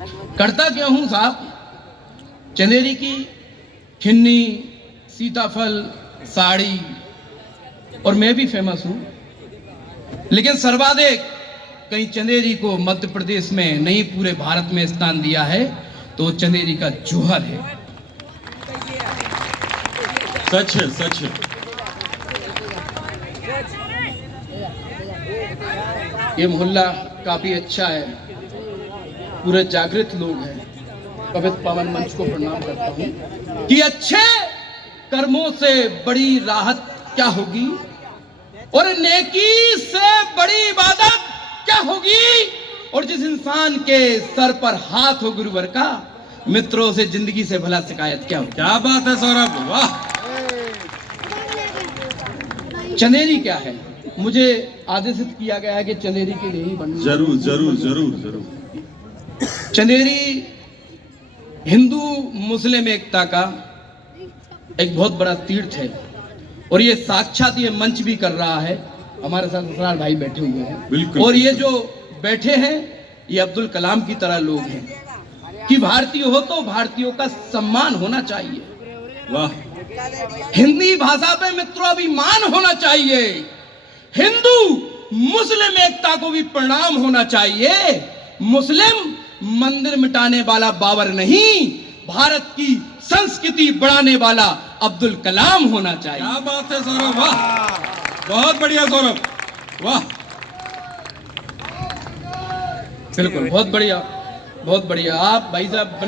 करता क्या हूं साहब, चंदेरी की खिन्नी, सीताफल, साड़ी, और मैं भी फेमस हूं, लेकिन सर्वाधिक कहीं चंदेरी को मध्य प्रदेश में नहीं पूरे भारत में स्थान दिया है तो चंदेरी का जौहर है। सच है, सच है। ये मोहल्ला काफी अच्छा है, पूरे जागृत लोग हैं। पवित्र पावन मंच को प्रणाम करता हूं कि अच्छे कर्मों से बड़ी राहत क्या होगी और नेकी से बड़ी इबादत क्या होगी, और जिस इंसान के सर पर हाथ हो गुरुवर का, मित्रों से जिंदगी से भला शिकायत क्या होगी। क्या बात है सौरभ, वाह। चंदेरी क्या है, मुझे आदेशित किया गया है कि चंदेरी के लिए ही बनना। जरूर जरूर जरूर जरूर। चंदेरी हिंदू मुस्लिम एकता का एक बहुत बड़ा तीर्थ है, और ये साक्षात ये मंच भी कर रहा है। हमारे साथ ससुराल भाई बैठे हुए हैं, बिल्कुल। और ये जो बैठे हैं ये अब्दुल कलाम की तरह लोग हैं कि भारतीय हो तो भारतीयों का सम्मान होना चाहिए। वाह। हिंदी भाषा पे मित्रों अभिमान होना चाहिए। हिंदू मुस्लिम एकता को भी प्रणाम होना चाहिए। मुस्लिम मंदिर मिटाने वाला बाबर नहीं, भारत की संस्कृति बढ़ाने वाला अब्दुल कलाम होना चाहिए। क्या बात है सौरभ, वाह, बहुत बढ़िया सौरभ, वाह। बिल्कुल, बहुत बढ़िया, बहुत बढ़िया। आप भाई साहब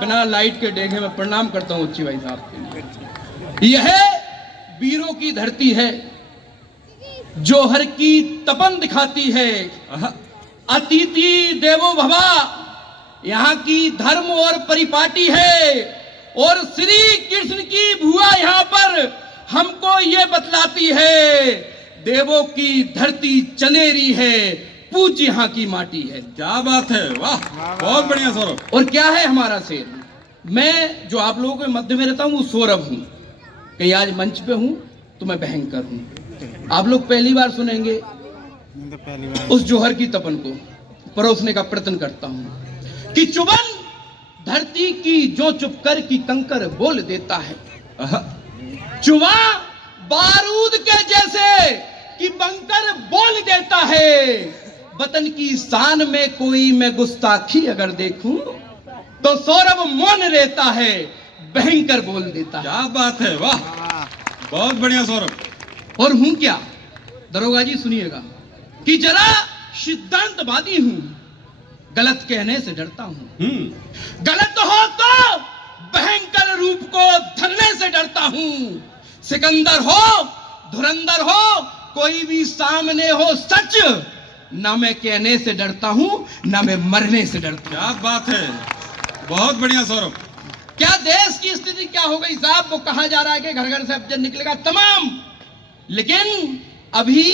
बिना लाइट के देखे मैं प्रणाम करता हूँ अच्छी भाई साहब के। यह वीरों की धरती है, जौहर की तपन दिखाती है। अतिथि देवो भवा यहाँ की धर्म और परिपाटी है, और श्री कृष्ण की भुआ यहाँ पर हमको ये बतलाती है, देवों की धरती चंदेरी है, पूज्य यहाँ की माटी है। क्या बात है, वाह, बहुत बढ़िया सौरभ। और क्या है हमारा शेर, मैं जो आप लोगों के मध्य में रहता हूँ वो सौरभ हूँ, कहीं आज मंच पे हूँ तो मैं भयंकर हूँ। आप लोग पहली बार सुनेंगे उस जौहर की तपन को परोसने का प्रयत्न करता हूँ कि चुबन धरती की जो चुपकर की कंकर बोल देता है, चुबा बारूद के जैसे कि बंकर बोल देता है। वतन की शान में कोई मैं गुस्ताखी अगर देखूं तो सौरभ मौन रहता है, भयंकर बोल देता है। क्या बात है, वाह, बहुत बढ़िया सौरभ। और हूं क्या, दरोगा जी सुनिएगा, कि जरा सिद्धांतवादी हूं, गलत कहने से डरता हूं। गलत हो तो भयंकर रूप को धरने से डरता हूं। सिकंदर हो धुरंधर हो, कोई भी सामने हो सच, ना मैं कहने से डरता हूं ना मैं मरने से डरता हूं। क्या बात है, बहुत बढ़िया सौरभ। क्या देश की स्थिति क्या हो गई साहब, वो कहा जा रहा है कि घर घर से अफजल निकलेगा तमाम, लेकिन अभी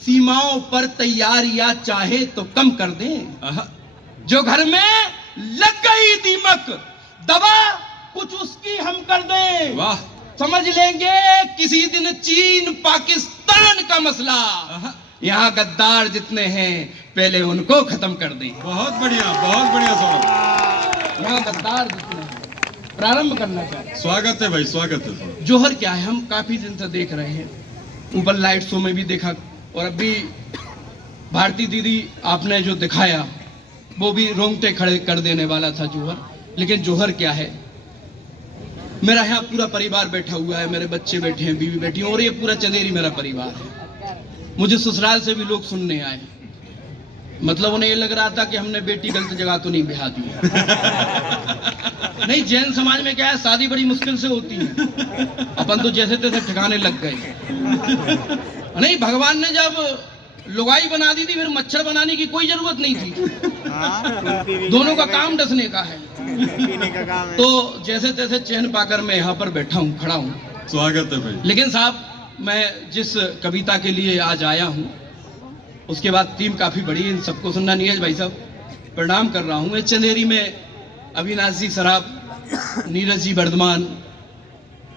सीमाओं पर तैयारियां चाहे तो कम कर दें। जो घर में लग गई दीमक, दवा कुछ उसकी हम कर दें। वाह, समझ लेंगे किसी दिन चीन पाकिस्तान का मसला। यहाँ गद्दार जितने हैं पहले उनको खत्म कर दें। बहुत बढ़िया, बहुत बढ़िया सौरभ। यहाँ गद्दार जितने हैं प्रारंभ करना चाहिए। स्वागत है भाई, स्वागत है सौरभ। जौहर क्या है, हम काफी दिन से देख रहे हैं, ऊपर लाइट शो में भी देखा, और अभी भारती दीदी आपने जो दिखाया वो भी रोंगटे खड़े कर देने वाला था जौहर। लेकिन जौहर क्या है, मेरा यहाँ पूरा परिवार बैठा हुआ है, मेरे बच्चे बैठे हैं, बीवी बैठी है, और ये पूरा चंदेरी मेरा परिवार है। मुझे ससुराल से भी लोग सुनने आए, मतलब उन्हें ये लग रहा था कि हमने बेटी गलत जगह तो नहीं ब्याह दी। नहीं, जैन समाज में क्या है, शादी बड़ी मुश्किल से होती है, अपन तो जैसे तैसे ठिकाने लग गए। नहीं, भगवान ने जब लुगाई बना दी थी फिर मच्छर बनाने की कोई जरूरत नहीं थी। दोनों का काम डसने का है। तो जैसे तैसे चैन पाकर मैं यहाँ पर बैठा हूँ, खड़ा हूँ। स्वागत है भाई। लेकिन साहब, मैं जिस कविता के लिए आज आया हूँ उसके बाद टीम काफी बड़ी है, इन सबको सुनना। नीरज भाई साहब प्रणाम कर रहा हूँ। मैं चंदेरी में अविनाश जी सराफ, नीरज जी वर्धमान,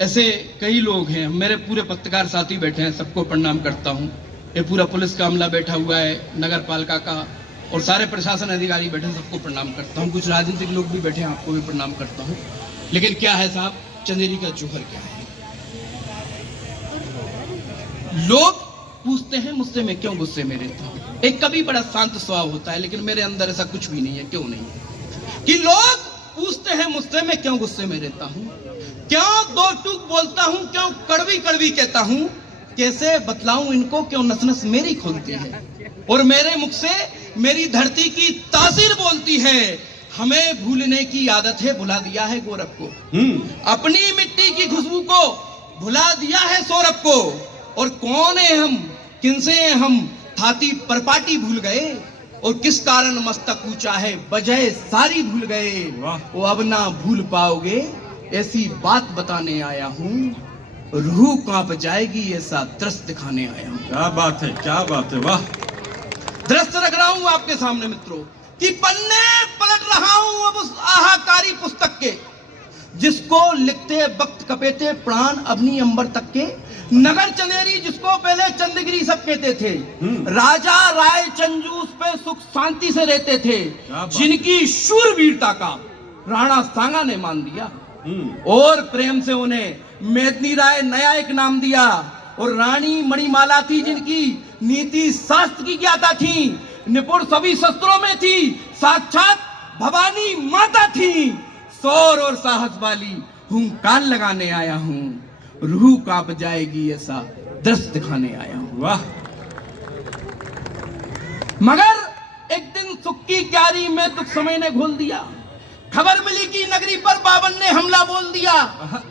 ऐसे कई लोग हैं, मेरे पूरे पत्रकार साथी बैठे हैं, सबको प्रणाम करता हूँ। ये पूरा पुलिस का अमला बैठा हुआ है, नगर पालिका का, और सारे प्रशासन अधिकारी बैठे, सबको प्रणाम करता हूँ। कुछ राजनीतिक लोग भी बैठे हैं, आपको भी प्रणाम करता हूँ। लेकिन क्या है साहब, चंदेरी का जौहर क्या है? लोग पूछते हैं मुझसे मैं क्यों गुस्से में रहता हूँ। एक कभी बड़ा शांत स्वभाव होता है, लेकिन मेरे अंदर ऐसा कुछ भी नहीं है। क्यों नहीं है कि लोग पूछते हैं मुझसे मैं क्यों गुस्से में रहता हूँ, क्यों दो टूक बोलता हूँ, क्यों कड़वी कड़वी कहता हूँ, कैसे बतलाऊं इनको, क्यों नस नस मेरी खोलती है और मेरे मुख से मेरी धरती की तासीर बोलती है। हमें भूलने की आदत है, भुला दिया है गौरव को, अपनी मिट्टी की खुशबू को भुला दिया है सौरभ को। और कौन है हम, किनसे हैं हम, थाती परपाटी भूल गए और किस कारण मस्तक ऊंचा है, वजह सारी भूल गए। वो अब ना भूल पाओगे, ऐसी बात बताने आया हूँ, रूह कांप जाएगी ऐसा दृश्य दिखाने आया हूँ। क्या बात है, क्या बात है, वाह। दृश्य रख रहा हूँ आपके सामने मित्रों कि पन्ने पलट रहा हूँ अब उस आहाकारी पुस्तक के, जिसको लिखते वक्त कपेते प्राण अग्नि अंबर तक के। नगर चंदेरी जिसको पहले चंदगिरी सब कहते थे, राजा राय चंजूस पे सुख शांति से रहते थे, जिनकी शूरवीरता का राणा सांगा ने मान दिया और प्रेम से उन्हें मेदनी राय नया एक नाम दिया। और रानी मणिमाला थी जिनकी नीति शास्त्र की ज्ञाता थी, निपुण सभी शस्त्रों में थी, साक्षात भवानी माता थी। शौर और साहस वाली हुंकार लगाने आया हूँ, रूह कांप जाएगी ऐसा दृश्य दिखाने आया हूँ। वाह। मगर एक दिन सुख की क्यारी में दुख समय ने घोल दिया, खबर मिली कि नगरी पर बावन ने हमला बोल दिया।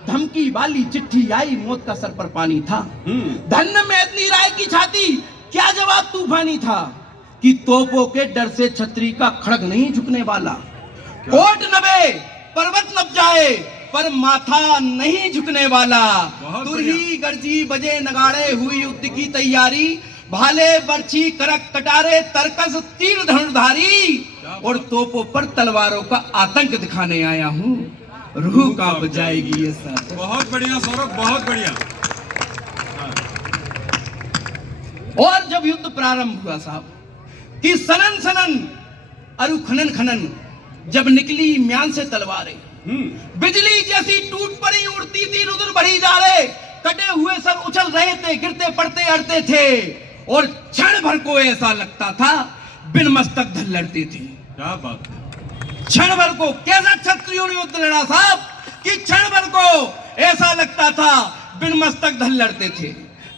धमकी वाली चिट्ठी आई, मौत का सर पर पानी था। धन्य मेदनी राय की छाती, क्या जवाब तूफानी था कि तोपों के डर से छतरी का खड़ग नहीं झुकने वाला। कोट नबे पर्वत नब जाए पर माथा नहीं झुकने वाला। तुरही गर्जी बजे नगाड़े, हुई युद्ध की तैयारी, भाले बर्छी करक कटारे तरकस तीर धनुर्धारी। और तोपों पर तलवारों का आतंक दिखाने आया हूँ, रूह कांप जाएगी ये सब। बहुत बढ़िया सौरभ, बहुत बढ़िया। और जब युद्ध प्रारंभ हुआ साहब कि सनन सनन अरु खनन खनन, जब निकली म्यान से तलवारें, बिजली जैसी टूट पड़ी, उड़ती थी रुद्र बढ़ी जा रहे, कटे हुए सर उछल रहे थे, गिरते पड़ते अड़ते थे और क्षण भर को ऐसा लगता था बिन मस्तक धल लड़ती थी। क्या बात है। क्षण भर को कैसा क्षत्रियों ने युद्ध लड़ा साहब कि क्षण भर को ऐसा लगता था बिन मस्तक धल लड़ते थे।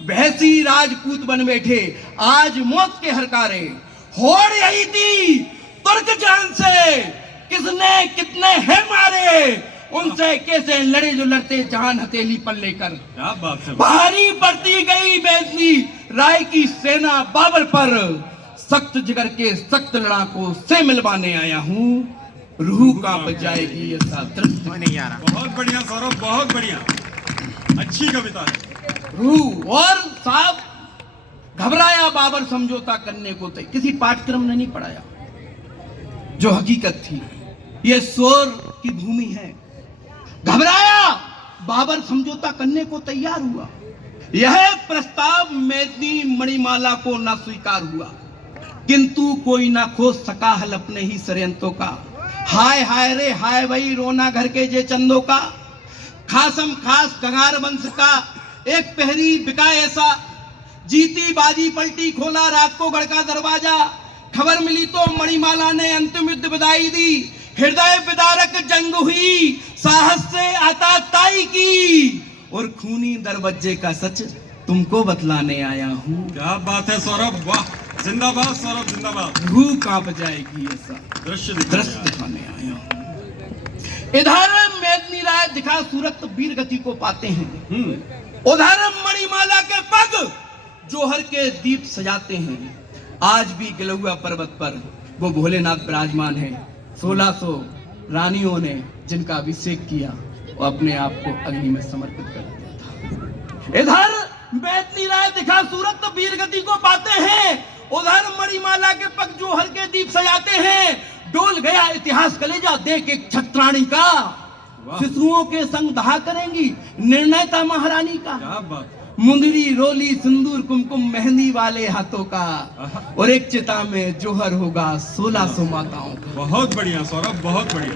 वैसी राजपूत बन बैठे आज मौत के हरकारे, होड़ यही थी तुर्क जान से, किसने कितने हैं मारे, उनसे कैसे लड़े जो लड़ते जान हथेली पर लेकर। क्या बात है। भारी पड़ती गई मेदनी राय की सेना बाबर पर, सख्त जिगर के सख्त लड़ाकों से मिलवाने आया हूँ, रूह कांप जाएगी ऐसा दृश्य नहीं आ रहा। बहुत बढ़िया सौरभ, बहुत बढ़िया, अच्छी कविता है। रूह और साहब घबराया बाबर समझौता करने को थे, किसी पाठ्यक्रम ने नहीं पढ़ाया, जो हकीकत थी। ये शोर की भूमि है। घबराया बाबर समझौता करने को तैयार हुआ। यह प्रस्ताव मेदनी मणिमाला को न स्वीकार हुआ, किंतु कोई ना खोज सका हल अपने ही षड्यंत्रों का। हाय हाय रे हाय वही रोना घर के जे चंदों का, खासम खास गंगार वंश का एक पहरी बिका ऐसा, जीती बाजी पलटी खोला रात को गढ़ का दरवाजा। खबर मिली तो मणिमाला ने अंतिम युद्ध बधाई दी, हृदय विदारक जंग हुई, साहस से आता ताई की, और खूनी दरवाजे का सच तुमको बतलाने आया हूँ। क्या बात है सौरभ, वाह, जिंदाबाद सौरभ, जिंदाबाद। रूह कांप जाएगी ऐसा दृश्य दिखाने आया हूँ। इधर मेदनी राय दिखा सूरत वीर गति को पाते हैं, उधर मणिमाला के पग जौहर के दीप सजाते हैं। आज भी गिलुआ पर्वत पर वो भोलेनाथ विराजमान है। 1600 रानियों ने जिनका अभिषेक किया, वो अपने आप को अग्नि में समर्पित कर दिया था। इधर मेदनी राय दिखा सूरत वीर गति को पाते हैं, उधर मणिमाला के पग जौहर के दीप सजाते हैं। डोल गया इतिहास कलेजा देख एक छत्राणी का, शिशुओं के संग दहा करेंगी निर्णय था महारानी का। क्या बात। मुंदरी रोली सिंदूर कुमकुम मेहंदी वाले हाथों का, और एक चिता में जोहर होगा 1600 माताओं का। बहुत बढ़िया सौरभ, बहुत बढ़िया।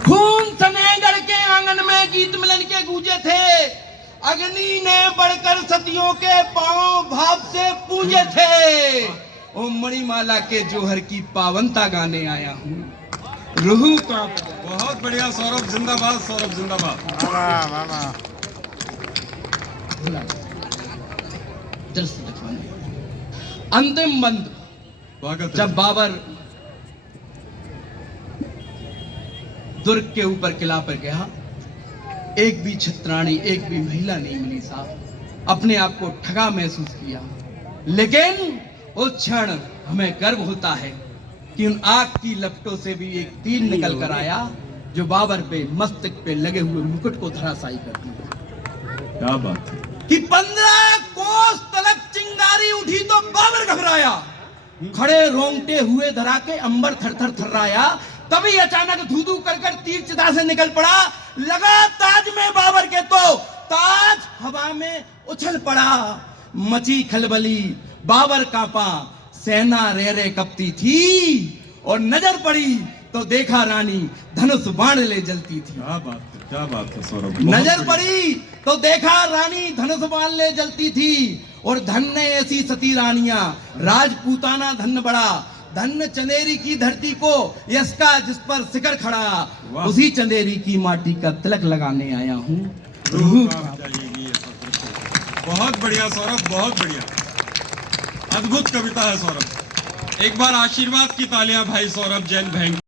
खून सनेगढ़ के आंगन में गीत मिलन के गूंजे थे, अग्नि ने बढ़कर सतियों के पांव भाव से पूजे थे। ओ मणिमाला के जोहर की पावनता गाने आया हूँ, रूह का। बहुत बढ़िया सौरभ, जिंदाबाद सौरभ, जिंदाबाद। अंतिम बंद, स्वागत है। जब बाबर दुर्ग के ऊपर किला पर गया, एक भी छत्राणी, एक भी महिला नहीं मिली साहब। अपने आप को ठगा महसूस किया, लेकिन उस क्षण हमें गर्व होता है कि उन आग की लपटों से भी एक तीर निकल कर आया, जो बाबर पे मस्तक पे लगे हुए मुकुट को धराशायी कर दिया। क्या बात है कि 15 कोस तलक चिंगारी उठी तो बाबर घबराया, खड़े रोंगटे हुए धरा के अंबर थर-थर थर्राया। तभी अचानक धू-धू कर तीर चिता से निकल पड़ा, लगा ताज में बाबर के, तो ताज हवा में उछल पड़ा। मची खलबली, बाबर कांपा, सेना रे रे कपती थी, और नजर पड़ी तो देखा रानी धनुष बाण ले जलती थी। क्या बात है, क्या बात है सौरभ। नजर पड़ी तो देखा रानी धनुष बाण ले जलती थी, और धन्य ऐसी सती रानियां, राजपूताना धन्य बड़ा, धन्य चंदेरी की धरती को यश का जिस पर शिखर खड़ा, उसी चंदेरी की माटी का तिलक लगाने आया हूँ। बहुत बढ़िया सौरभ, बहुत बढ़िया, अद्भुत कविता है सौरभ। एक बार आशीर्वाद की तालियां भाई सौरभ जैन भाई।